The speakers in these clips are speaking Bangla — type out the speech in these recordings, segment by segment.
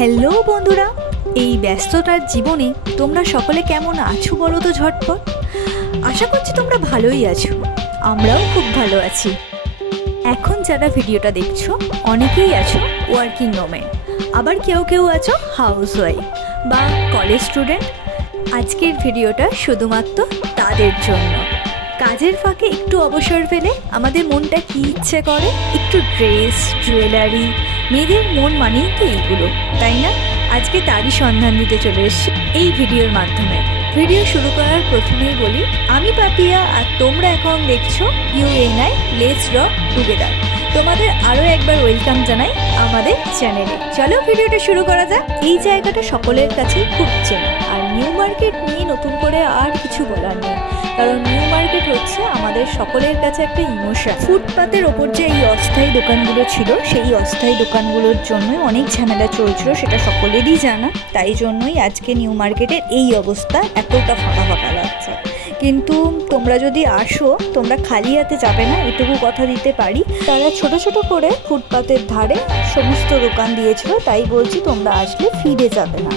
হ্যালো বন্ধুরা, এই ব্যস্ততার জীবনে তোমরা সকলে কেমন আছো বলো তো ঝটপট। আশা করছি তোমরা ভালোই আছো, আমরাও খুব ভালো আছি। এখন যারা ভিডিওটা দেখছো অনেকেই আছো ওয়ার্কিং ওমেন, আবার কেউ কেউ আছো হাউসওয়াইফ বা কলেজ স্টুডেন্ট। আজকের ভিডিওটা শুধুমাত্র তাদের জন্য। কাজের ফাঁকে একটু অবসর পেলে আমাদের মনটা কী ইচ্ছে করে, একটু ড্রেস, জুয়েলারি, মেয়েদের মন মানেই তো এইগুলো, তাই না? আজকে তারই সন্ধান দিতে চলে এসেছি এই ভিডিওর মাধ্যমে। ভিডিও শুরু করার প্রথমেই বলি, আমি পাপিয়া আর তোমরা এখন দেখছো UNI লেটস রক টুগেদার। তোমাদের আরও একবার ওয়েলকাম জানাই আমাদের চ্যানেলে। চলো ভিডিওটা শুরু করা যাক। এই জায়গাটা সকলের কাছেই খুব চেনা, আর নিউ মার্কেট নিয়ে নতুন করে আর কিছু বলার নেই, কারণ নিউ মার্কেট হচ্ছে আমাদের সকলের কাছে একটা ইমোশন। ফুটপাতের ওপর যে এই অস্থায়ী দোকানগুলো ছিল, সেই অস্থায়ী দোকানগুলোর জন্য অনেক ঝামেলা চলছিল, সেটা সকলেরই জানা। তাই জন্যই আজকে নিউ মার্কেটের এই অবস্থা, এতটা ফাঁকা ফাঁকা লাগছে। কিন্তু তোমরা যদি আসো, তোমরা খালি হাতে যাবে না, এটুকু কথা দিতে পারি। তারা ছোট ছোট করে ফুটপাতের ধারে সমস্ত দোকান দিয়েছিল, তাই বলছি তোমরা আসলে ফিরে যাবে না।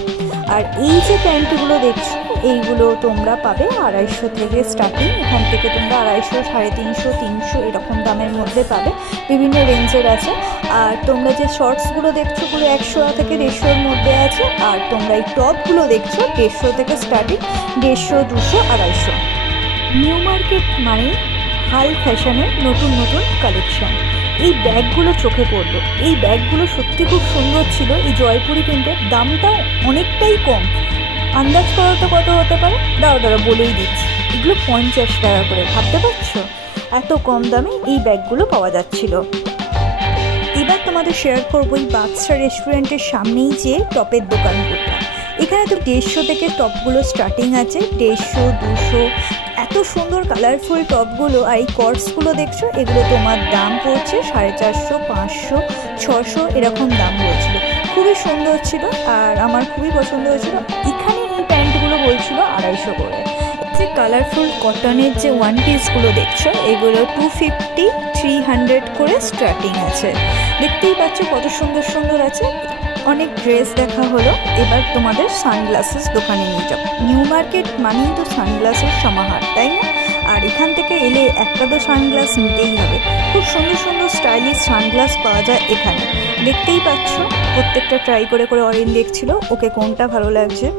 আর এই যে প্যান্টগুলো দেখছো, এইগুলো তোমরা পাবে 250 থেকে স্টার্টিং। এখান থেকে তোমরা 250, 350, 300 এরকম দামের মধ্যে পাবে, বিভিন্ন রেঞ্জের আছে। আর তোমরা যে শর্টসগুলো দেখছো, ওগুলো 100 থেকে 150-র মধ্যে আছে। আর তোমরা এই টপগুলো দেখছো 150 থেকে স্টার্টিং, 150, 200, 250। নিউ মার্কেট মানে হাই ফ্যাশনের নতুন নতুন কালেকশন। এই ব্যাগগুলো চোখে পড়লো, এই ব্যাগগুলো সত্যি খুব সুন্দর ছিল। এই জয়পুরি প্রিন্টের দামটাও অনেকটাই কম। আন্দাজ করো তো কত হতে পারে? দাঁড়াও বলেই দিচ্ছি, এগুলো 50 টাকা করে। ভাবতে পারছো এত কম দামে এই ব্যাগগুলো পাওয়া যাচ্ছিল। এবার তোমাদের শেয়ার করবো এই বাদশা রেস্টুরেন্টের সামনেই যে টপের দোকানগুলো। এখানে তো 150 থেকে টপগুলো স্টার্টিং আছে, 150, 200। এত সুন্দর কালারফুল টপগুলো আর এই কর্সগুলো দেখছো, এগুলো তোমার দাম পড়ছে 450, 500, 600 এরকম দাম বলছিল। খুবই সুন্দর ছিল আর আমার খুবই পছন্দ হয়েছিল। এখানে এই প্যান্টগুলো বলছিল 250 করে। যে কালারফুল কটনের যে ওয়ান পিসগুলো দেখছো, এগুলো 250, 300 করে স্টার্টিং আছে। দেখতেই পাচ্ছ কত সুন্দর সুন্দর আছে। অনেক ড্রেস দেখা হলো, এবার তোমাদের সানগ্লাসেস দোকানে নিয়ে যাও। নিউ মার্কেট মানেই তো সানগ্লাসের সমাহার, তাই না? আর এখান থেকে এলে একটা তো সানগ্লাস নিতেই হবে। খুব সুন্দর সুন্দর স্টাইলিশ সানগ্লাস পাওয়া যায় এখানে। দেখতেই পাচ্ছ প্রত্যেকটা ট্রাই করে করে অরিন দেখছিল ওকে কোনটা ভালো লাগছে।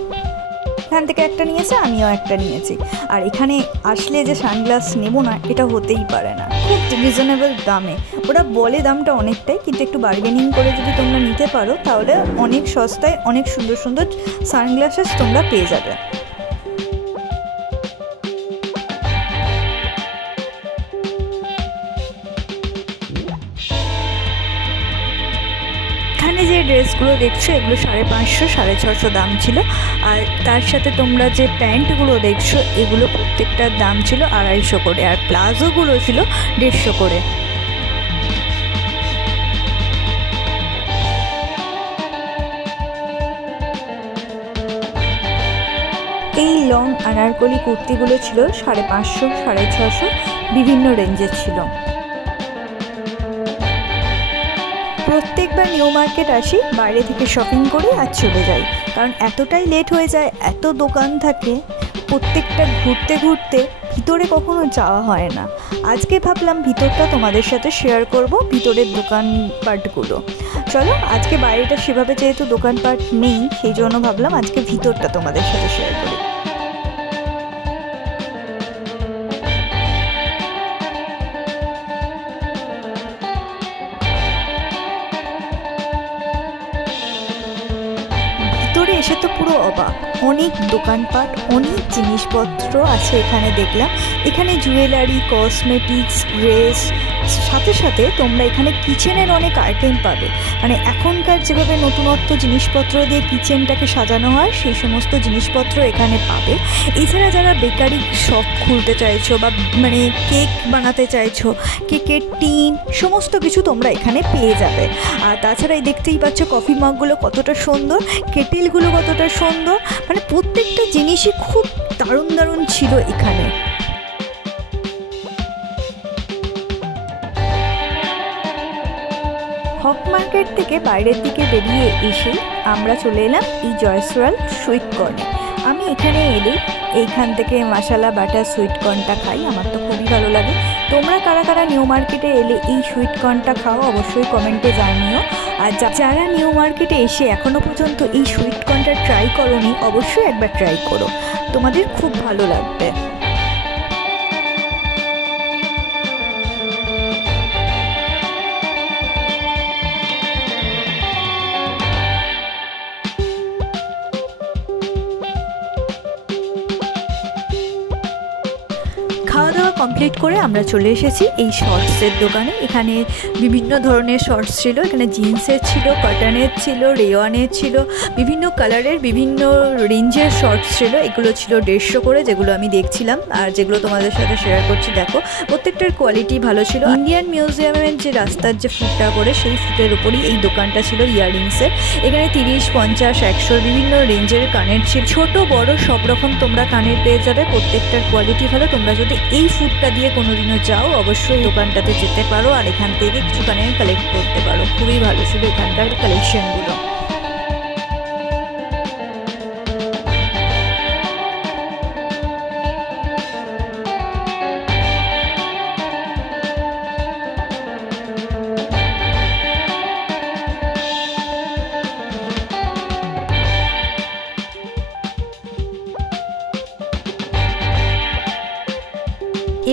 এখান থেকে একটা নিয়েছে, আমিও একটা নিয়েছি। আর এখানে আসলে যে সানগ্লাস নেবো না, এটা হতেই পারে না। খুব রিজনেবল দামে, ওরা বলে দামটা অনেকটাই, কিন্তু একটু বার্গেনিং করে যদি তোমরা নিতে পারো, তাহলে অনেক সস্তায় অনেক সুন্দর সুন্দর সানগ্লাসেস তোমরা পেয়ে যাবে। এখানে যে ড্রেসগুলো দেখছো, এগুলো 550, 650 দাম ছিল। আর তার সাথে তোমরা যে প্যান্টগুলো দেখছো, এগুলো প্রত্যেকটার দাম ছিল 250 করে। আর প্লাজোগুলো ছিল 150 করে। এই লং আনারকলি কুর্তিগুলো ছিল 550, 650, বিভিন্ন রেঞ্জের ছিল। প্রত্যেকবার নিউ মার্কেট আসি, বাইরে থেকে শপিং করি আর চলে যাই, কারণ এতটাই লেট হয়ে যায়, এত দোকান থাকে, প্রত্যেকটা ঘুরতে ঘুরতে ভিতরে কখনো যাওয়া হয় না। আজকে ভাবলাম ভিতরটা তোমাদের সাথে শেয়ার করব, ভিতরের দোকানপাটগুলো। চলো, আজকে বাইরেটা সেভাবে যেহেতু দোকানপাট নেই, সেই জন্য ভাবলাম আজকে ভিতরটা তোমাদের সাথে শেয়ার করি। ভিতরে এসে তো পুরো অবাক, অনেক দোকানপাট, অনেক জিনিসপত্র আছে এখানে দেখলাম। এখানে জুয়েলারি, কসমেটিক্স, ড্রেস, সাথে সাথে তোমরা এখানে কিচেনের অনেক আইটেম পাবে। মানে এখনকার যেভাবে নতুনত্ব জিনিসপত্র দিয়ে কিচেনটাকে সাজানো হয়, সেই সমস্ত জিনিসপত্র এখানে পাবে। এছাড়া যারা বেকারি শপ খুলতে চাইছো বা মানে কেক বানাতে চাইছো, কেকের টিন, সমস্ত কিছু তোমরা এখানে পেয়ে যাবে। আর তাছাড়া এই দেখতেই পাচ্ছ কফি মাগগুলো কতটা সুন্দর, কেটেলগুলো কতটা সুন্দর, মানে প্রত্যেকটা জিনিসই খুব দারুণ দারুণ ছিল এখানে। স্টক মার্কেট থেকে বাইরের দিকে বেরিয়ে এসে আমরা চলে এলাম এই জয়সওয়াল সুইট কর্নে। আমি এখানে এলে এইখান থেকে মশলা বাটার সুইট কর্নটা খাই, আমার তো খুবই ভালো লাগে। তোমরা কারা কারা নিউ মার্কেটে এলে এই সুইট কর্নটা খাও অবশ্যই কমেন্টে জানিও। আর যারা নিউ মার্কেটে এসে এখনও পর্যন্ত এই সুইট কর্নটা ট্রাই করোনি অবশ্যই একবার ট্রাই করো, তোমাদের খুব ভালো লাগবে। খাওয়া দাওয়া কমপ্লিট করে আমরা চলে এসেছি এই শর্টসের দোকানে। এখানে বিভিন্ন ধরনের শর্টস ছিল, এখানে জিন্সের ছিল, কটনের ছিল, রেওয়ানের ছিল, বিভিন্ন কালারের বিভিন্ন রেঞ্জের শর্টস ছিল। এগুলো ছিল 150 করে, যেগুলো আমি দেখছিলাম আর যেগুলো তোমাদের সাথে শেয়ার করছি। দেখো প্রত্যেকটার কোয়ালিটি ভালো ছিল। ইন্ডিয়ান মিউজিয়ামের যে রাস্তার যে ফুটটা করে সেই ফুটের উপরই এই দোকানটা ছিল ইয়াররিংসের। এখানে 30, 50, 100 বিভিন্ন রেঞ্জের কানের ছিল, ছোট বড় সব রকম তোমরা কানের পেয়ে যাবে। প্রত্যেকটার কোয়ালিটি ভালো। তোমরা যদি এই ফুডটা দিয়ে কোনোদিনও যাও অবশ্যই দোকানটাতে যেতে পারো আর এখান থেকে কিছু কানের কালেক্ট করতে পারো। খুবই ভালো ছিল এখানকার কালেকশনগুলো।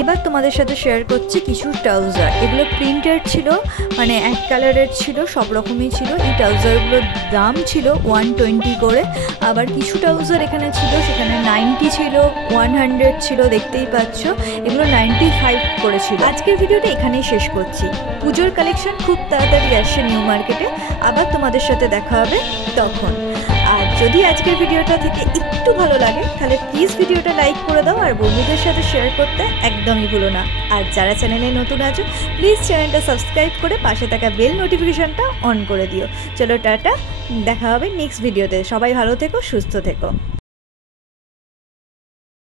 এবার তোমাদের সাথে শেয়ার করছি কিছু ট্রাউজার। এগুলো প্রিন্টেড ছিল, মানে এক কালারের ছিল, সব রকমই ছিল। এই ট্রাউজারগুলোর দাম ছিল 120 করে। আবার কিছু ট্রাউজার এখানে ছিল সেখানে 90 ছিল, 100 ছিল, দেখতেই পাচ্ছ। এগুলো 95 করে ছিল। আজকের ভিডিওটা এখানেই শেষ করছি। পুজোর কালেকশন খুব তাড়াতাড়ি আসছে নিউ মার্কেটে, আবার তোমাদের সাথে দেখা হবে তখন। আর যদি আজকের ভিডিওটা থেকে একটু ভালো লাগে তাহলে প্লিজ ভিডিওটা লাইক করে দাও আর বন্ধুদের সাথে শেয়ার করতে একদমই ভুলো না। আর যারা চ্যানেলে নতুন আছো প্লিজ চ্যানেলটা সাবস্ক্রাইব করে পাশে থাকা বেল নোটিফিকেশনটা অন করে দিও। চলো টাটা, দেখা হবে নেক্সট ভিডিওতে। সবাই ভালো থেকো, সুস্থ থেকো।